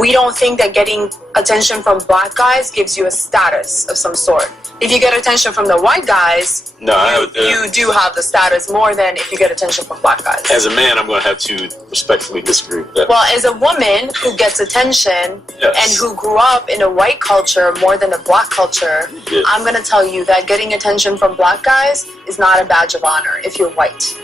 we don't think that getting attention from black guys gives you a status of some sort. If you get attention from the white guys, you do have the status more than if you get attention from black guys. As a man, I'm going to have to respectfully disagree with that. Well, as a woman who gets attention and who grew up in a white culture more than a black culture, I'm going to tell you that getting attention from black guys is not a badge of honor if you're white.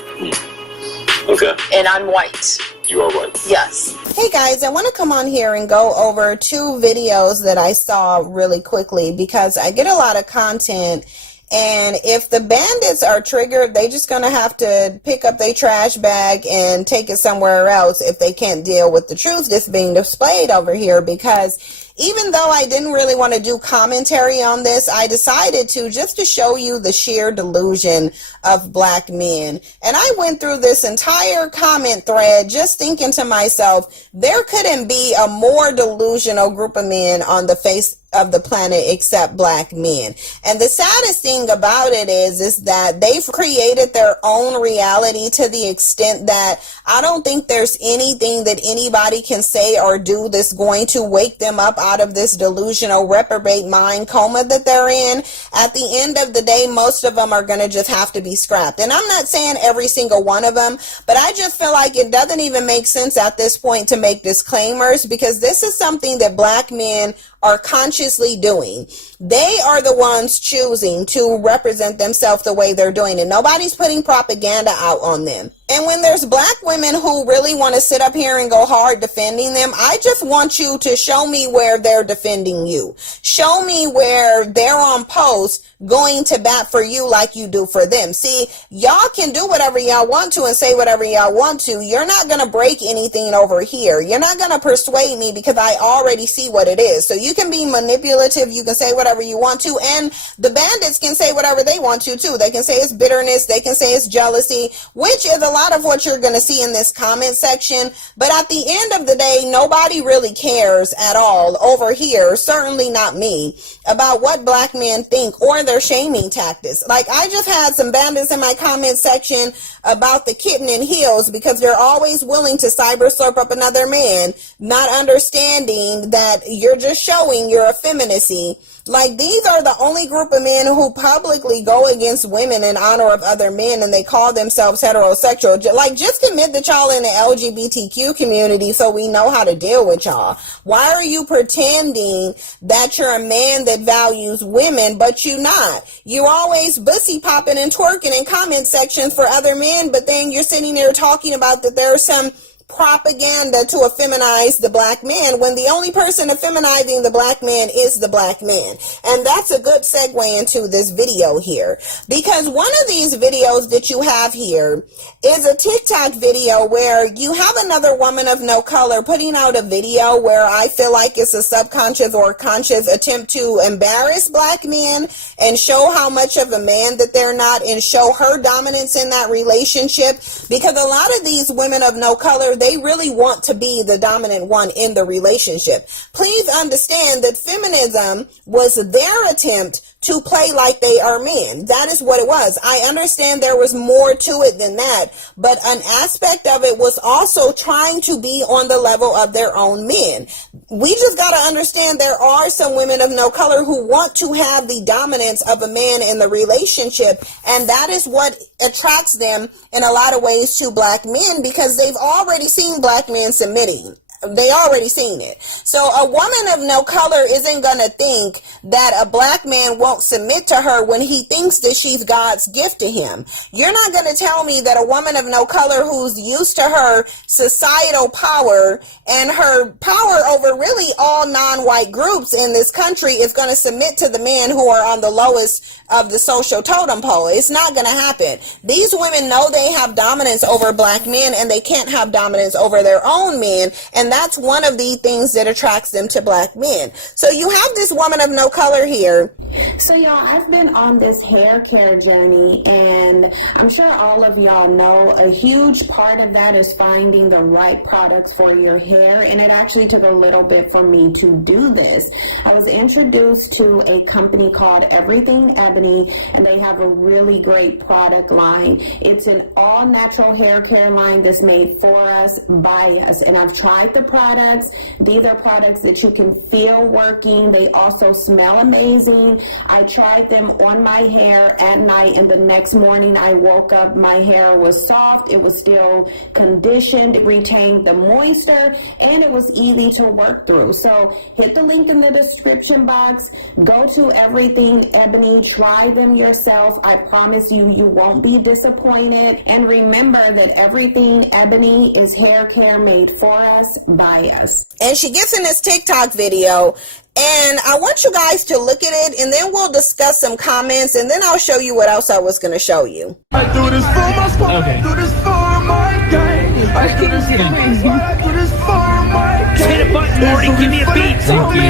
Okay. And I'm white. You are white. Yes. Hey guys, I want to come on here and go over 2 videos that I saw really quickly because I get a lot of content, and if the bandits are triggered, they just gonna have to pick up their trash bag and take it somewhere else if they can't deal with the truth that's being displayed over here. Because even though I didn't really want to do commentary on this, I decided to just to show you the sheer delusion of black men. And I went through this entire comment thread just thinking to myself, there couldn't be a more delusional group of men on the face of the planet except black men. And the saddest thing about it is that they've created their own reality to the extent that I don't think there's anything that anybody can say or do that's going to wake them up out of this delusional reprobate mind coma that they're in. At the end of the day, most of them are going to just have to be scrapped. And I'm not saying every single one of them, but I just feel like it doesn't even make sense at this point to make disclaimers, because this is something that black men are consciously doing. They are the ones choosing to represent themselves the way they're doing it. Nobody's putting propaganda out on them. And when there's black women who really want to sit up here and go hard defending them, I just want you to show me where they're defending you. Show me where they're on post going to bat for you like you do for them. See, y'all can do whatever y'all want to and say whatever y'all want to. You're not going to break anything over here. You're not going to persuade me because I already see what it is. So you can be manipulative. You can say whatever you want to. And the bandits can say whatever they want to too. They can say it's bitterness. They can say it's jealousy, which is a lot of what you're going to see in this comment section. But at the end of the day, nobody really cares at all over here, certainly not me, about what black men think or their shaming tactics. Like, I just had some bandits in my comment section about the kitten in heels because they're always willing to cyber slurp up another man, not understanding that you're just showing your effeminacy. Like, these are the only group of men who publicly go against women in honor of other men, and they call themselves heterosexual. Like, just admit that y'all in the LGBTQ community so we know how to deal with y'all. Why are you pretending that you're a man that values women, but you not? You always bussy popping and twerking in comment sections for other men, but then you're sitting there talking about that there's some propaganda to effeminize the black man when the only person effeminizing the black man is the black man. And that's a good segue into this video here, because one of these videos that you have here is a TikTok video where you have another woman of no color putting out a video where I feel like it's a subconscious or conscious attempt to embarrass black men and show how much of a man that they're not and show her dominance in that relationship, because a lot of these women of no color, they really want to be the dominant one in the relationship. Please understand that feminism was their attempt to play like they are men. That is what it was. I understand there was more to it than that, but an aspect of it was also trying to be on the level of their own men. We just got to understand there are some women of no color who want to have the dominance of a man in the relationship, and that is what attracts them in a lot of ways to black men, because they've already seen black men submitting. They already seen it. So a woman of no color isn't going to think that a black man won't submit to her when he thinks that she's God's gift to him. You're not going to tell me that a woman of no color who's used to her societal power and her power over really all non-white groups in this country is going to submit to the men who are on the lowest of the social totem pole. It's not going to happen. These women know they have dominance over black men, and they can't have dominance over their own men, and that's one of the things that attracts them to black men. So you have this woman of no color here So y'all, I've been on this hair care journey, and I'm sure all of y'all know a huge part of that is finding the right products for your hair, and it actually took a little bit for me to do this. I was introduced to a company called Everything Ebony, and they have a really great product line. It's an all natural hair care line that's made for us, by us, and I've tried the products. These are products that you can feel working. They also smell amazing. I tried them on my hair at night, and the next morning I woke up, my hair was soft, it was still conditioned, it retained the moisture, and it was easy to work through. So hit the link in the description box, go to Everything Ebony, try them yourself. I promise you, you won't be disappointed. And remember that Everything Ebony is hair care made for us, by us. And she gets in this TikTok video, and I want you guys to look at it, and then we'll discuss some comments, and then I'll show you what else I was going to show you. I do this for my squad, I do this for my gang. I do this for my squad, I do this for my gang. Just hit a button, Morty, give me a beat. Thank you.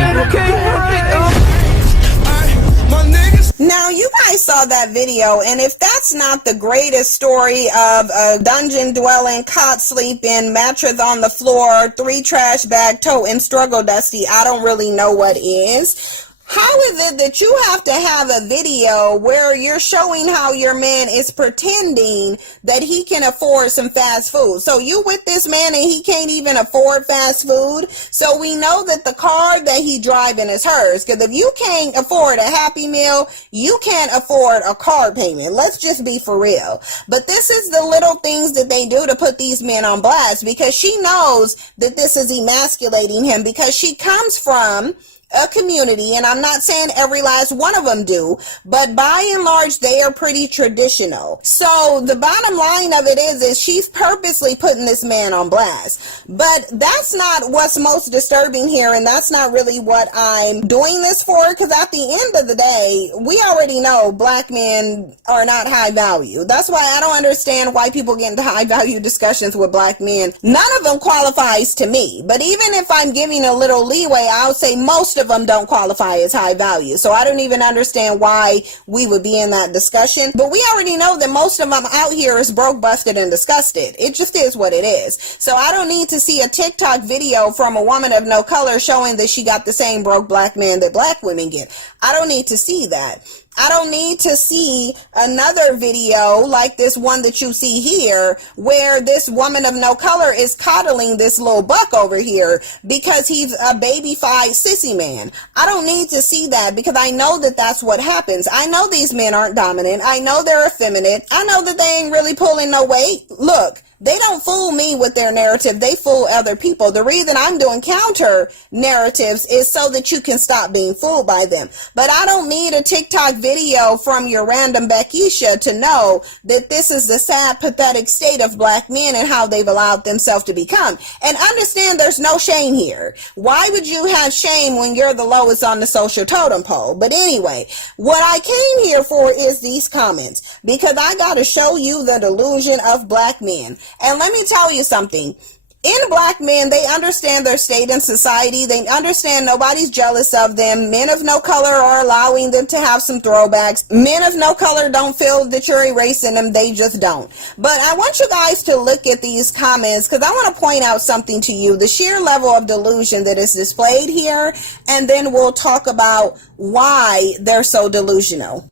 Now, you guys saw that video, and if that's not the greatest story of a dungeon dwelling, cot sleeping, mattress on the floor, 3 trash bag toting, struggle dusty, I don't really know what is. How is it that you have to have a video where you're showing how your man is pretending that he can afford some fast food? So you with this man and he can't even afford fast food? So we know that the car that he driving is hers. Because if you can't afford a Happy Meal, you can't afford a car payment. Let's just be for real. But this is the little things that they do to put these men on blast, because she knows that this is emasculating him, because she comes from a community, and I'm not saying every last one of them do, but by and large they are pretty traditional. So the bottom line of it is she's purposely putting this man on blast. But that's not what's most disturbing here, and that's not really what I'm doing this for, because at the end of the day, we already know black men are not high value. That's why I don't understand why people get into high value discussions with black men. None of them qualifies to me, but even if I'm giving a little leeway, I'll say most of them don't qualify as high value. So I don't even understand why we would be in that discussion. But we already know that most of them out here is broke, busted, and disgusted. It just is what it is. So I don't need to see a TikTok video from a woman of no color showing that she got the same broke black man that black women get. I don't need to see that. I don't need to see another video like this one that you see here, where this woman of no color is coddling this little buck over here because he's a baby-fied sissy man. I don't need to see that, because I know that that's what happens. I know these men aren't dominant. I know they're effeminate. I know that they ain't really pulling no weight. Look, they don't fool me with their narrative. They fool other people. The reason I'm doing counter narratives is so that you can stop being fooled by them. But I don't need a TikTok video from your random Beckisha to know that this is the sad, pathetic state of black men and how they've allowed themselves to become. And understand there's no shame here. Why would you have shame when you're the lowest on the social totem pole? But anyway, what I came here for is these comments, because I got to show you the delusion of black men. And let me tell you something. In black men, they understand their state in society. They understand nobody's jealous of them. Men of no color are allowing them to have some throwbacks. Men of no color don't feel that you're erasing them. They just don't. But I want you guys to look at these comments, because I want to point out something to you, the sheer level of delusion that is displayed here, and then we'll talk about why they're so delusional.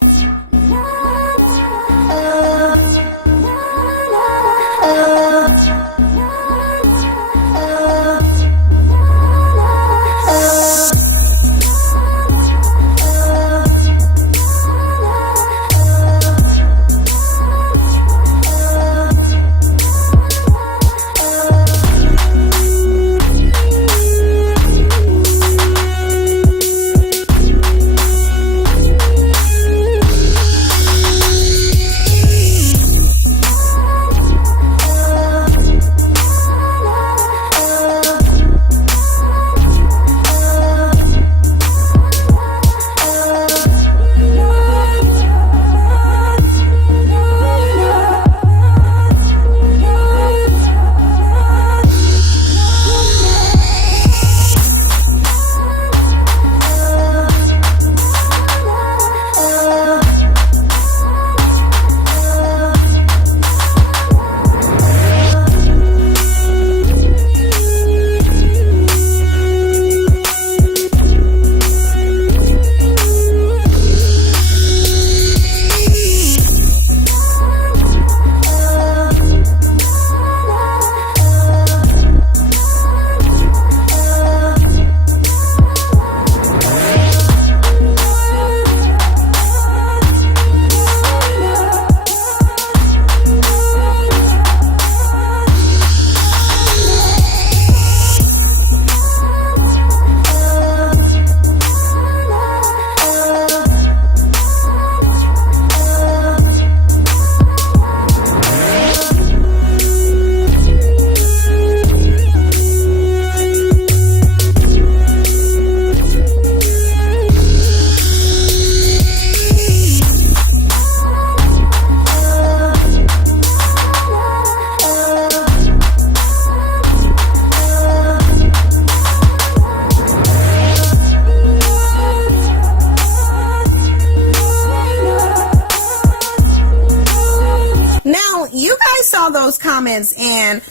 comments, and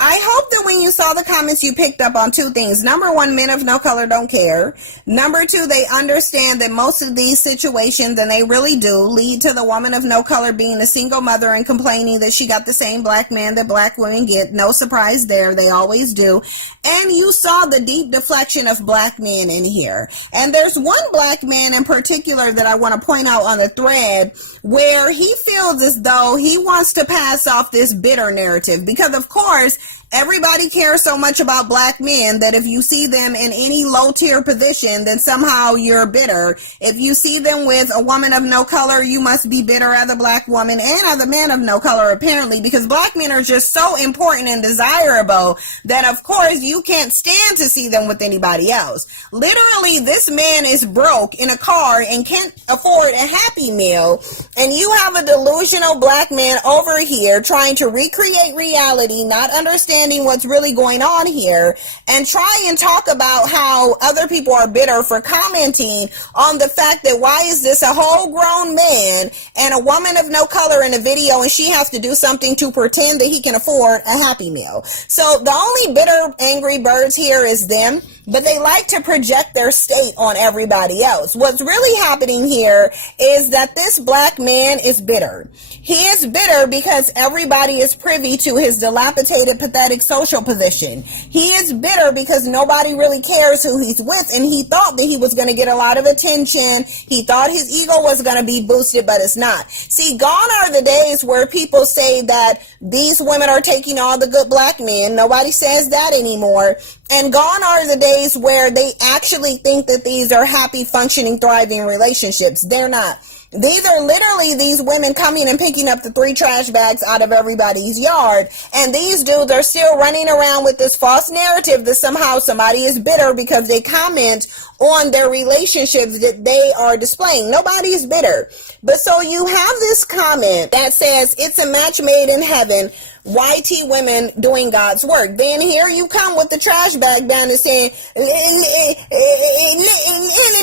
I hope that when you saw the comments, you picked up on two things. Number one, men of no color don't care. Number two, they understand that most of these situations, and they really do, lead to the woman of no color being a single mother and complaining that she got the same black man that black women get. No surprise there. They always do. And you saw the deep deflection of black men in here. And there's one black man in particular that I want to point out on the thread where he feels as though he wants to pass off this bitter narrative because, of course, everybody cares so much about black men that if you see them in any low tier position, then somehow you're bitter. If you see them with a woman of no color, you must be bitter as a black woman and as a man of no color, apparently, because black men are just so important and desirable that, of course, you can't stand to see them with anybody else. Literally, this man is broke in a car and can't afford a Happy Meal, and you have a delusional black man over here trying to recreate reality, not understanding what's really going on here, and try and talk about how other people are bitter for commenting on the fact that why is this a whole grown man and a woman of no color in a video and she has to do something to pretend that he can afford a Happy Meal. So the only bitter, angry birds here is them, but they like to project their state on everybody else. What's really happening here is that this black man is bitter. He is bitter because everybody is privy to his dilapidated, pathetic social position. He is bitter because nobody really cares who he's with, and he thought that he was going to get a lot of attention. He thought his ego was going to be boosted, but it's not. See, gone are the days where people say that these women are taking all the good black men. Nobody says that anymore. And gone are the days where they actually think that these are happy, functioning, thriving relationships. They're not. These are literally these women coming and picking up the 3 trash bags out of everybody's yard. And these dudes are still running around with this false narrative that somehow somebody is bitter because they comment on their relationships that they are displaying. Nobody is bitter. But so you have this comment that says it's a match made in heaven. YT women doing God's work. Then here you come with the trash bag down and saying,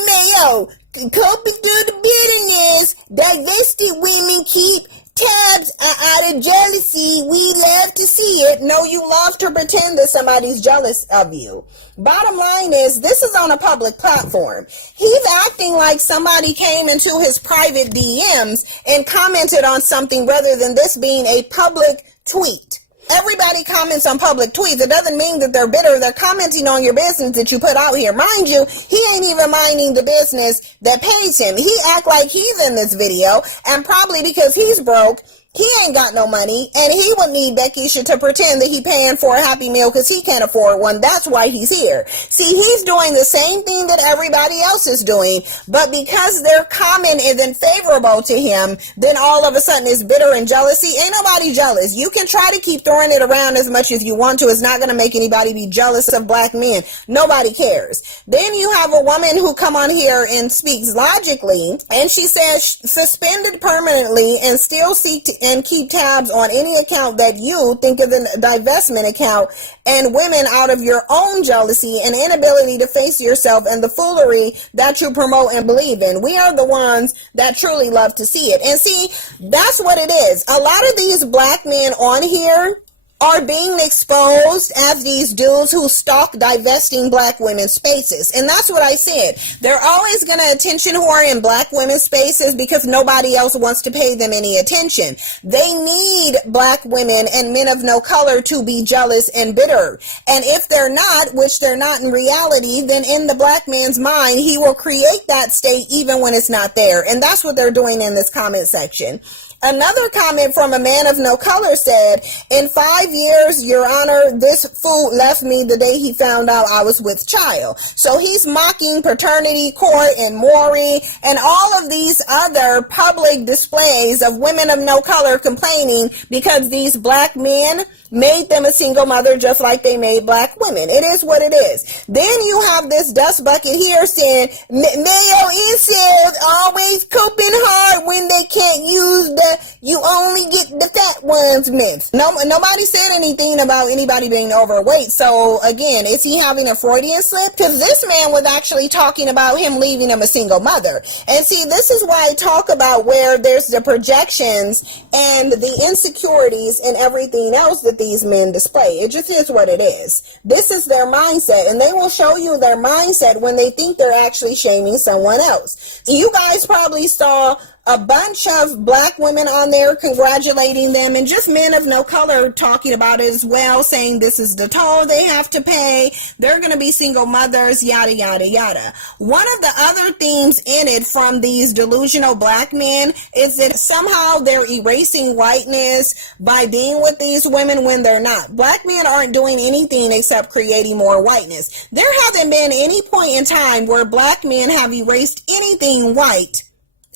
Mayo, coping through the bitterness, divested women keep tabs out of jealousy. We love to see it. No, you love to pretend that somebody's jealous of you. Bottom line is, this is on a public platform. He's acting like somebody came into his private DMs and commented on something rather than this being a public tweet. Everybody comments on public tweets. It doesn't mean that they're bitter. They're commenting on your business that you put out here. Mind you, he ain't even minding the business that pays him. He act like he's in this video, and probably because he's broke, he ain't got no money, and he would need Becky to pretend that he paying for a Happy Meal because he can't afford one. That's why he's here. See, he's doing the same thing that everybody else is doing, but because their comment isn't favorable to him, then all of a sudden it's bitter and jealousy. Ain't nobody jealous. You can try to keep throwing it around as much as you want to. It's not going to make anybody be jealous of black men. Nobody cares. Then you have a woman who come on here and speaks logically, and she says suspended permanently and still seek to and keep tabs on any account that you think is a divestment account, and women out of your own jealousy and inability to face yourself and the foolery that you promote and believe in. We are the ones that truly love to see it. And see, that's what it is. A lot of these black men on here are being exposed as these dudes who stalk divesting black women's spaces. And that's what I said. They're always going to attention whore in black women's spaces because nobody else wants to pay them any attention. They need black women and men of no color to be jealous and bitter. And if they're not, which they're not in reality, then in the black man's mind, he will create that state even when it's not there. And that's what they're doing in this comment section. Another comment from a man of no color said, in 5 years, Your Honor, this fool left me the day he found out I was with child. So he's mocking paternity court and Maury and all of these other public displays of women of no color complaining because these black men made them a single mother just like they made black women. It is what it is. Then you have this dust bucket here saying, male incels always coping hard when they can't use the you only get the fat ones myth. Nobody said anything about anybody being overweight. So again, is he having a Freudian slip? Because this man was actually talking about him leaving him a single mother. And see, this is why I talk about where there's the projections and the insecurities and everything else that these men display. It just is what it is. This is their mindset, and they will show you their mindset when they think they're actually shaming someone else. You guys probably saw a bunch of black women on there congratulating them, and just men of no color talking about it as well, saying this is the toll they have to pay, they're going to be single mothers, yada yada yada. One of the other themes in it from these delusional black men is that somehow they're erasing whiteness by being with these women when they're not. Black men aren't doing anything except creating more whiteness. There hasn't been any point in time where black men have erased anything white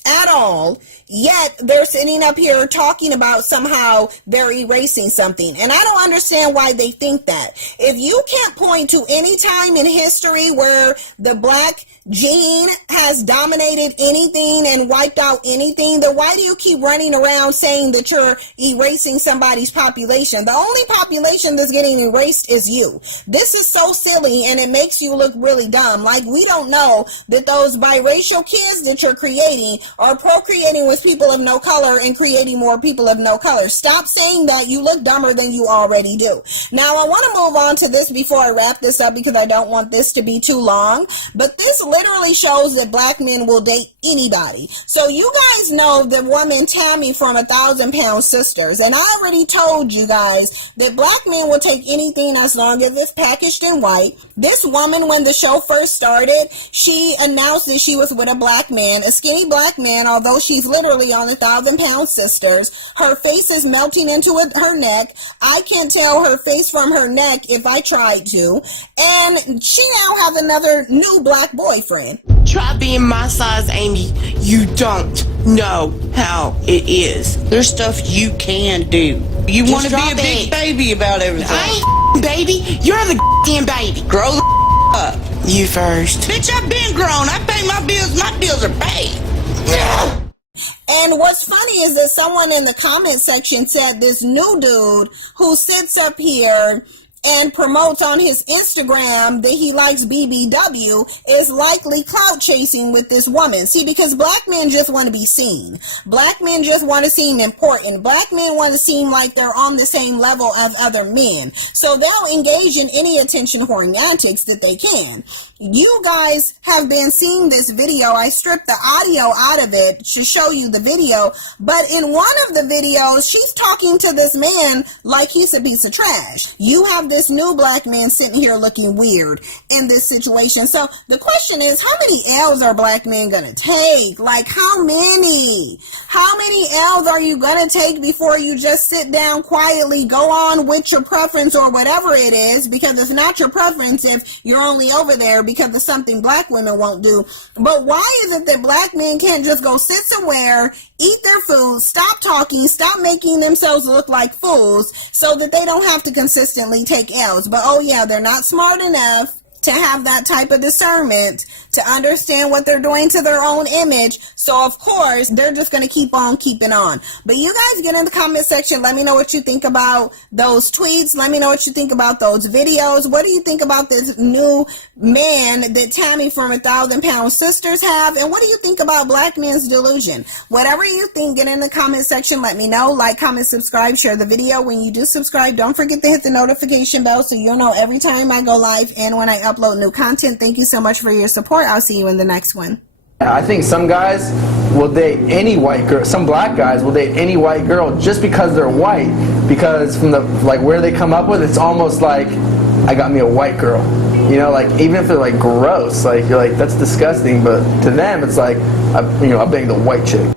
at all, yet they're sitting up here talking about somehow they're erasing something. And I don't understand why they think that. If you can't point to any time in history where the black gene has dominated anything and wiped out anything, then why do you keep running around saying that you're erasing somebody's population? The only population that's getting erased is you. This is so silly, and it makes you look really dumb. Like we don't know that those biracial kids that you're creating are procreating with people of no color and creating more people of no color. Stop saying that. You look dumber than you already do. Now, I want to move on to this before I wrap this up because I don't want this to be too long. But this literally shows that black men will date anybody. So you guys know the woman Tammy from 1,000 Pound Sisters. And I already told you guys that black men will take anything as long as it's packaged in white. This woman, when the show first started, she announced that she was with a black man, a skinny black man, although she's literally on 1,000 Pound Sisters. Her face is melting into her neck. I can't tell her face from her neck if I tried to. And she now has another new black boyfriend. Try being my size, Amy. You don't know how it is. There's stuff you can do. You want to be a big baby about everything. I ain't baby. You're the damn baby. Grow the up. You first. Bitch, I've been grown. I pay my bills. My bills are paid. And what's funny is that someone in the comment section said this new dude who sits up here and promotes on his Instagram that he likes BBW is likely clout chasing with this woman. See, because black men just want to be seen. Black men just want to seem important. Black men want to seem like they're on the same level as other men. So they'll engage in any attention whoring antics that they can. You guys have been seeing this video. I stripped the audio out of it to show you the video. But in one of the videos, she's talking to this man like he's a piece of trash. You have this new black man sitting here looking weird in this situation. So the question is, how many L's are black men gonna take? Like, how many? How many L's are you gonna take before you just sit down quietly, go on with your preference or whatever it is? Because it's not your preference if you're only over there because of something black women won't do. But why is it that black men can't just go sit somewhere, eat their food, stop talking, stop making themselves look like fools so that they don't have to consistently take L's? But oh yeah, they're not smart enough to have that type of discernment to understand what they're doing to their own image. So of course they're just going to keep on keeping on. But you guys get in the comment section. Let me know what you think about those tweets. Let me know what you think about those videos. What do you think about this new man that Tammy from 1,000 Pound Sisters have? And what do you think about black men's delusion? Whatever you think, get in the comment section. Let me know. Like, comment, subscribe, share the video. When you do subscribe, don't forget to hit the notification bell so you'll know every time I go live and when I upload new content. Thank you so much for your support. I'll see you in the next one. I think some guys will date any white girl, some black guys will date any white girl just because they're white, because from the, like, where they come up with, it's almost like, I got me a white girl. You know, like, even if they're like gross, like, you're like, that's disgusting, but to them it's like, I banged a white chick.